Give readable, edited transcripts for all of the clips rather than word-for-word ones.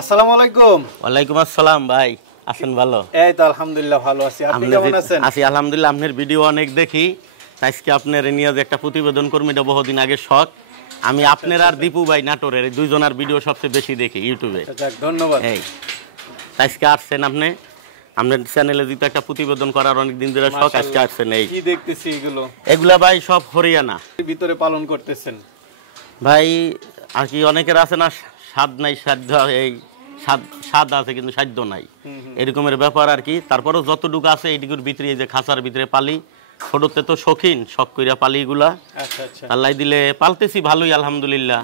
আসসালামু আলাইকুম। ওয়ালাইকুম আসসালাম ভাই, আছেন ভালো? এই তো আলহামদুলিল্লাহ ভালো আছি। আপনি কেমন আছেন? আছি আলহামদুলিল্লাহ। আপনার ভিডিও অনেক দেখি, আজকে আপনার নিয়ে যে একটা প্রতিবেদন করবো এটা বহুদিন আগে শখ। আমি আপনার আর দীপু ভাই নাটোরের দুইজনের ভিডিও সবচেয়ে বেশি দেখি ইউটিউবে। ধন্যবাদ। এই আজকে আসছেন আপনি, আপনার চ্যানেলে যেহেতু একটা প্রতিবেদন করার অনেক দিন ধরে শখ, আজকে আসছেন। এই কি দেখতেছি এগুলা ভাই সব হরিয়ানা ভিতরে পালন করতেছেন ভাই। আর কি অনেকের আছে না স্বাদ নাই সাধ্য, এই স্বাদ আছে কিন্তু সাধ্য নাই, এরকমের ব্যাপার আর কি। তারপরেও যতটুকু আছে এইটুকুর ভিতরে, এই যে খাঁচার ভিতরে পালি, ছোটতে তো শৌখিন শখ কইরা পালি এগুলা। আল্লাহ দিলে পালতেছি ভালোই আলহামদুলিল্লাহ।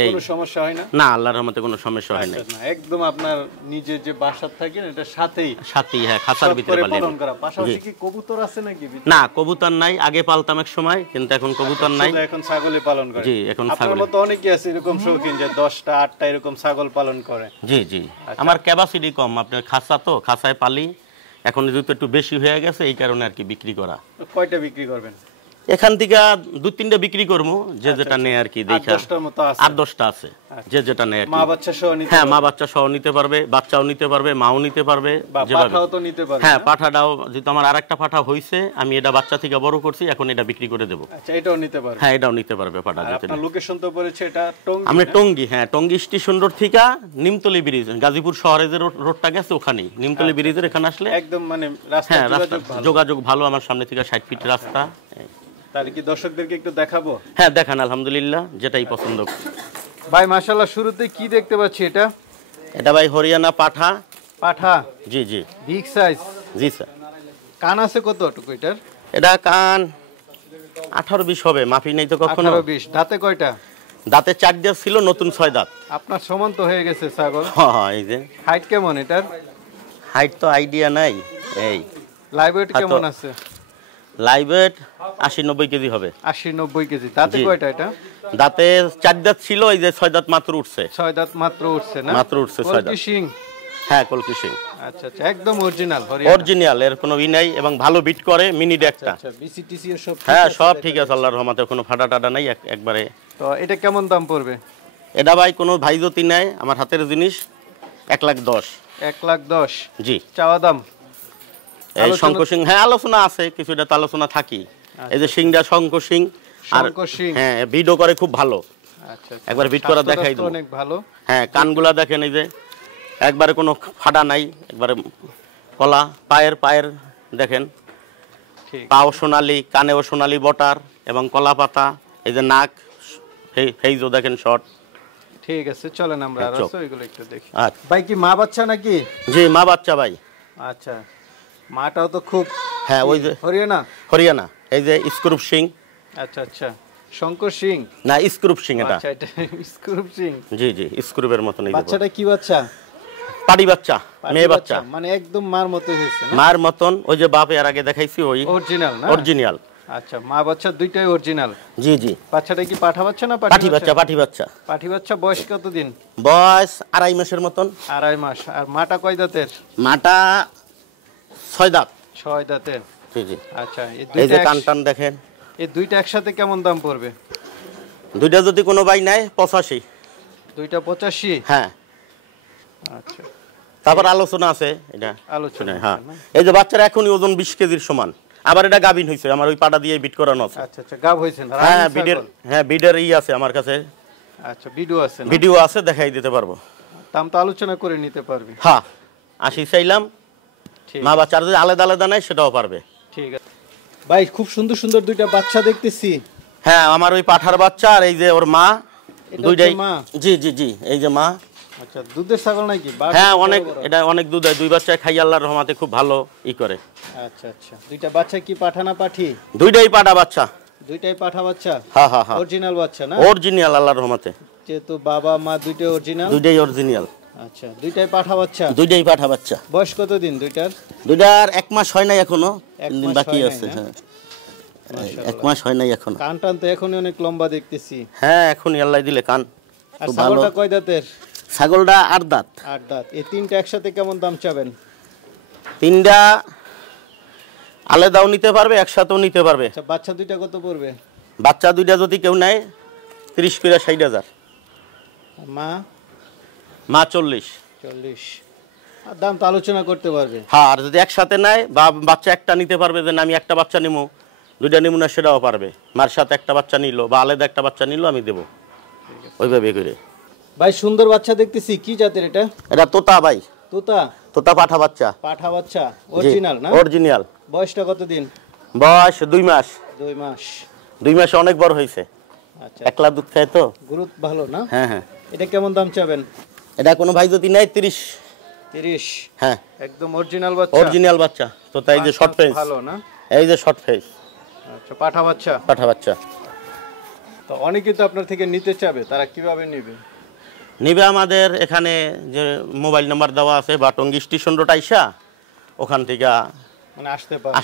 এই কোনো সমস্যা হয় না? না, আল্লাহর রহমতে কোনো সমস্যা হয় না। একদম আপনার নিজের যে বাসা থাকেন এটা সাথেই হ্যাঁ, খাঁচার ভিতরে পালন করা। পাশাপাশি কি কবুতর আছে নাকি? না, কবুতর নাই। আগে পালতাম এক সময়, কিন্তু এখন কবুতর নাই। এখন ছাগলে পালন করে। জি, এখন ছাগল। আপনার মতো অনেকেই আছে এরকম শৌখিন যে 10টা 8টা এরকম ছাগল পালন করে। জি জি, আমার ক্যাপাসিটি কম। আপনার খাঁচা তো, খাঁচায় পালি। এখন যেহেতু একটু বেশি হয়ে গেছে, এই কারণে আর কি বিক্রি করা। কয়টা বিক্রি করবেন? এখান থেকে 2-3টা বিক্রি করবো, যে যেটা নেয় আর কি। দেখা 8-10টা আছে, যে যেটা নেয়। মা বাচ্চা সহ নিতে? হ্যাঁ, মা বাচ্চা সহ নিতে পারবে, বাচ্চাও নিতে পারবে, মাও নিতে পারবে, পাঠাও তো নিতে পারবে। হ্যাঁ, পাঠাটাও, যেহেতু আমার আরেকটা পাঠা হইছে, আমি এটা বাচ্চা থেকে বড় করছি, এখন এটা বিক্রি করে দেবো। আচ্ছা, এটাও নিতে পারবে? হ্যাঁ, এটাও নিতে পারবে পাঠা। আপনার লোকেশন তো পড়েছে এটা টঙ্গী? আমি টঙ্গী, হ্যাঁ, টঙ্গী স্টেশন রোড থেকে নিমতলি ব্রিজ, গাজীপুর শহরে যে রোডটা গেছে ওখানেই, নিমতলি ব্রিজের এখানে আসলে একদম মানে রাস্তা যোগাযোগ ভালো। আমার সামনে থেকে 60 ফিট রাস্তা। তাহলে কি দর্শকদেরকে একটু দেখাবো? হ্যাঁ, দেখান, আলহামদুলিল্লাহ, যেটাই পছন্দ। ভাই মাশাআল্লাহ, শুরুতে কি দেখতে পাচ্ছি এটা ভাই হরিয়ানা পাঠা। পাঠা? জি জি, বিগ সাইজ। জি স্যার। কান আছে কতটুকু এটার? এটা কান 18-20 হবে, মাফি নেই তো কখনো। 18-20। দাঁতে কয়টা? দাঁতে 4 দাঁত ছিল, নতুন 6 দাঁত। আপনার সমান তো হয়ে গেছে ছাগল। হ্যাঁ, এই যে হাইট কেমন এটার? হাইট তো আইডিয়া নাই। এই লাইভ ওয়েট কেমন আছে? লাইভ ওয়েট 80-90 কেজি হবে। 80-90 কেজি। দাঁতে কয়টা এটা? দাঁতে 4 দাঁত ছিল, এই যে 6 দাঁত মাত্র উঠছে। 6 দাঁত মাত্র উঠছে না? মাত্র উঠছে 6 দাঁত। কলকি শিং? হ্যাঁ, কলকি শিং। আচ্ছা আচ্ছা, একদম অরিজিনাল অরিজিনাল, এর কোনো ই নাই, এবং ভালো বিট করে। মিনিট একটা। আচ্ছা, বিসিটিসি এর সব? হ্যাঁ, সব ঠিক আছে আল্লাহর রহমতে, কোনো ফাটা টাটা নাই একবারে। তো এটা কেমন দাম পড়বে? এটা ভাই কোনো ভাইজতি নাই, আমার হাতের জিনিস। 1,10,000। 1,10,000? জি। চাওয়া দাম? এই শঙ্খ সিং, হ্যাঁ, আলোচনা আছে, কিছুটা তো আলোচনা থাকি। এই যে সিংটা শঙ্খ সিং। হ্যাঁ, ভিডিও করে খুব ভালো। আচ্ছা, একবার ভিড করা দেখাই দেব। অনেক ভালো। হ্যাঁ, কানগুলা দেখেন, এই যে একবারে কোনো ফাটা নাই, একবারে কলা। পায়ের দেখেন, পাও সোনালি, কানেও সোনালি বটার এবং কলা পাতা। এই যে নাক, এই যে দেখেন শর্ট। ঠিক আছে, চলেন আমরা আর এগুলো একটু দেখি। ভাই কি মা বাচ্চা নাকি? জি, মা বাচ্চা ভাই। আচ্ছা, মাটাও তো খুব। হ্যাঁ, ওই যে হরিয়ানা। এই যে স্ক্রুপ সিং। আচ্ছা আচ্ছা, শঙ্কর সিং না, স্ক্রুপ সিং এটা। আচ্ছা, এটা স্ক্রুপ সিং। জি জি, স্ক্রুপের মতন। এই বাচ্চাটা কি বাচ্চা? পাটি বাচ্চা, মেয়ে বাচ্চা। মানে একদম মার মতো হয়েছে না? মার মতন। ওই যে বাপ এর আগে দেখাইছি, ওই অরিজিনাল না? অরিজিনাল। আচ্ছা, মা বাচ্চা দুইটাই অরিজিনাল? জি জি। বাচ্চাটা কি পাঠা বাচ্চা না পাটি বাচ্চা? পাটি বাচ্চা। পাটি বাচ্চা। বয়স কত দিন? বয়স 2.5 মাসের মতন। 2.5 মাস। আর মাটা কয় দাঁতের? মাটা 6 দাঁত। 6 দাঁতের। জি জি। আচ্ছা, এই যে কান টান দেখেন। এই দুইটা একসাথে কেমন দাম পড়বে? দুইটা যদি কোনো ভাই নেয় 85। দুইটা 85? হ্যাঁ। আচ্ছা, তারপর আলোচনা আছে। এটা আলোচনা। হ্যাঁ, এই যে বাচ্চার এখনই ওজন 20 কেজির সমান। আবার এটা গাবিন হইছে, আমার ওই পাটা দিয়ে বিট করানো আছে। আচ্ছা আচ্ছা, গাব হইছে না? হ্যাঁ, বিডের আছে আমার কাছে। আচ্ছা, ভিডিও আছে? ভিডিও আছে, দেখাই দিতে পারবো। দাম তো আলোচনা করে নিতে পারবে? হ্যাঁ, 80 চাইলাম। মা বাচ্চার যদি আলাদা আলাদা নেয় সেটাও পারবে। ঠিক আছে ভাই, খুব সুন্দর সুন্দর দুইটা বাচ্চা দেখতেছি। হ্যাঁ, আমার ওই পাঠার বাচ্চা আর এই যে ওর মা, দুইটাই। মা? জি জি জি, এই যে মা। আচ্ছা, দুধের ছাগল নাকি? হ্যাঁ, এটা অনেক দুধ হয়। 2 বাচ্চা খাই, আল্লাহর রহমতে খুব ভালো ই করে। আচ্ছা আচ্ছা, দুইটা বাচ্চা কি পাঠা না পাঠি? দুইটাই পাঠা বাচ্চা। দুইটাই পাঠা বাচ্চা? হ্যাঁ হ্যাঁ হ্যাঁ, অরিজিনাল বাচ্চা না? অরিজিনাল, আল্লাহর রহমতে। যেহেতু বাবা মা দুইটাই অরিজিনাল? দুইটাই অরিজিনাল। আচ্ছা, দুইটাই পাঠা বাচ্চা? দুইটাই পাঠা বাচ্চা। বয়স কত দিন দুইটার? দুইটার 1 মাস হয় নাই এখনো, 3 দিন বাকি আছে। হ্যাঁ, 1 মাস হয় নাই এখনো। কান টান তো এখনই অনেক লম্বা দেখতেছি। হ্যাঁ, এখনই আল্লাহ দিলে কান। আর ছাগলটা কয় দাঁতের? ছাগলটা 8 দাঁত। 8 দাঁত। এই তিনটা একসাথে কেমন দাম চাবেন? 3টা আলাদাও নিতে পারবে, একসাথেও নিতে পারবে। আচ্ছা, বাচ্চা দুইটা কত পড়বে? বাচ্চা দুইটা যদি কেউ নেয় 30 করে 60,000। মা? মা 40। আর দাম তো আলোচনা করতে পারবে। হ্যাঁ, আর যদি একসাথে নেয় বা বাচ্চা একটা নিতে পারবে, যে আমি একটা বাচ্চা নিবো, দুইটা নিবো না, সেটাও পারবে। মার সাথে একটা বাচ্চা নিল বা আলাদা একটা বাচ্চা নিল, আমি দেবো ওইভাবে করে। ভাই সুন্দর বাচ্চা দেখতেছি, কি জাতের এটা? এটা তোতা ভাই। তোতা পাঠা বাচ্চা। পাঠা বাচ্চা অরিজিনাল না? অরিজিনাল। বয়সটা কতদিন? বয়স 2 মাস। 2 মাস অনেক বড় হয়েছে। আচ্ছা, একলা দুধ খায় তো, গ্রোথ ভালো না? হ্যাঁ হ্যাঁ। এটা কেমন দাম চাবেন? এটা কোনো ভাই যদি নেয় 30। হ্যাঁ, একদম অরিজিনাল বাচ্চা। অরিজিনাল বাচ্চা। তো তাই যে শর্ট ফেস ভালো না? এই যে শর্ট ফেস। আচ্ছা, পাঠা বাচ্চা। তো অনেকে তো আপনার থেকে নিতে চাবে, তারা কিভাবে নিবে? আমাদের এখানে যে মোবাইল নাম্বার দেওয়া আছে বা টঙ্গী স্টেশন রোড আইসা ওখান থেকে মানে আসতে পারবে।